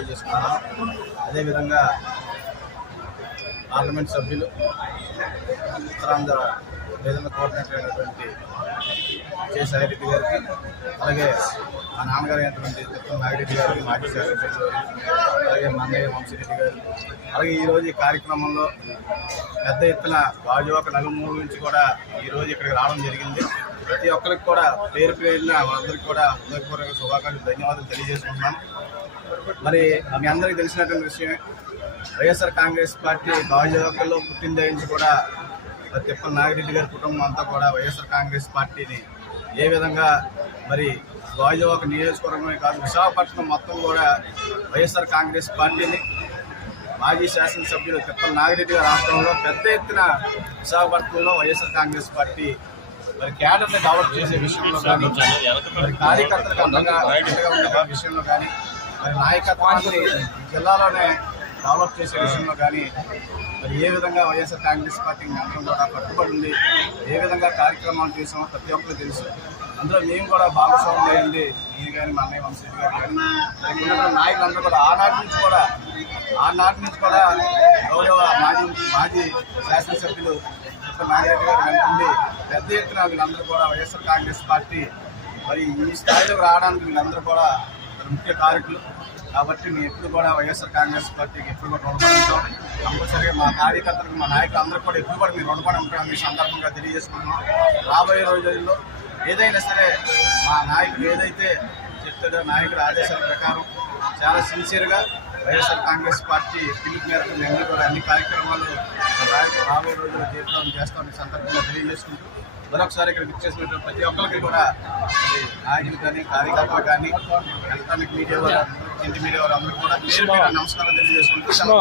తెలియజేసుకున్నాను. అదేవిధంగా పార్లమెంట్ సభ్యులు Uttarandhra regional coordinator అయినటువంటి కె సాయిరెడ్డి గారికి, అలాగే మా నాన్నగారు అయినటువంటి తిప్పల నాగిరెడ్డి గారికి, మాజీ శాసనసభ్యులు, అలాగే మన్నయ్య వంశీరెడ్డి గారు, అలాగే ఈరోజు ఈ కార్యక్రమంలో పెద్ద ఎత్తున గాజువాక నలుమూల నుంచి కూడా ఈరోజు ఇక్కడికి రావడం జరిగింది. ప్రతి ఒక్కరికి కూడా పేరు పేరున వాళ్ళందరికీ కూడా హృదయపూర్వక శుభాకాంక్షలు, ధన్యవాదాలు తెలియజేసుకుంటున్నాను. మరి మీ అందరికీ తెలిసినటువంటి విషయం, వైఎస్ఆర్ కాంగ్రెస్ పార్టీ గాజువాకలో పుట్టిన దగ్గర నుంచి కూడా తిప్పల నాగిరెడ్డి గారి కుటుంబం అంతా కూడా వైఎస్ఆర్ కాంగ్రెస్ పార్టీని ఏ విధంగా మరి గాజువాక నియోజకవర్గమే కాదు విశాఖపట్నం మొత్తం కూడా వైఎస్ఆర్ కాంగ్రెస్ పార్టీని మాజీ శాసనసభ్యులు తిప్పల నాగిరెడ్డి గారి రాష్ట్రంలో పెద్ద ఎత్తున విశాఖపట్నంలో వైఎస్ఆర్ కాంగ్రెస్ పార్టీ మరి క్యాడర్ని డెవలప్ చేసే విషయంలో కానీ, మరి కార్యకర్తలకు అండగా ఉండే విషయంలో కానీ, మరి నాయకత్వాన్ని జిల్లాలోనే డెవలప్ చేసే విషయంలో కానీ మరి ఏ విధంగా వైఎస్ఆర్ కాంగ్రెస్ పార్టీకి అందరం కూడా కట్టుబడి ఉంది, ఏ విధంగా కార్యక్రమాలు చేసామో ప్రతి ఒక్కరు తెలుసు. అందులో మేము కూడా భాగస్వామ్యం అయ్యింది. నేను కానీ మా అన్నయ్య వంశీరెడ్డి గారు కానీ ఉన్నటువంటి నాయకులందరూ కూడా ఆనాటి నుంచి కూడా గౌరవ మాజీ శాసనసభ్యులు నాగిరెడ్డి గారు వెళ్తుంది పెద్ద ఎత్తున వీళ్ళందరూ కూడా వైఎస్ఆర్ కాంగ్రెస్ పార్టీ మరి ఈ స్థాయిలోకి రావడానికి వీళ్ళందరూ కూడా ముఖ్య కారకులు. కాబట్టి మేము ఎప్పుడు కూడా వైఎస్ఆర్ కాంగ్రెస్ పార్టీకి ఎప్పుడు కూడా రుణపడి ఉంటాం. కంపల్సరీగా మా కార్యకర్తలకు, మా నాయకులు అందరూ కూడా ఎప్పుడు కూడా మీరు రుణపడి ఉంటామని ఈ సందర్భంగా తెలియజేసుకుంటున్నాం. రాబోయే రోజుల్లో ఏదైనా సరే మా నాయకులు ఏదైతే చెప్తాడో నాయకుల ఆదేశాల ప్రకారం చాలా సిన్సియర్గా వైఎస్ఆర్ కాంగ్రెస్ పార్టీ పిలుపు మేరకు మేము కూడా అన్ని కార్యక్రమాలు రాబోయే రోజుల్లో తీర్మానం చేస్తామని సందర్భంగా తెలియజేసుకుంటూ మరొకసారి ఇక్కడ విచ్చేసినటువంటి ప్రతి ఒక్కరికి కూడా నాయకులు కానీ, కార్యకర్తలు కానీ, ఎలక్ట్రానిక్ మీడియా వారు, ప్రింట్ మీడియా వారు అందరూ కూడా నమస్కారం తెలియజేసుకుంటూ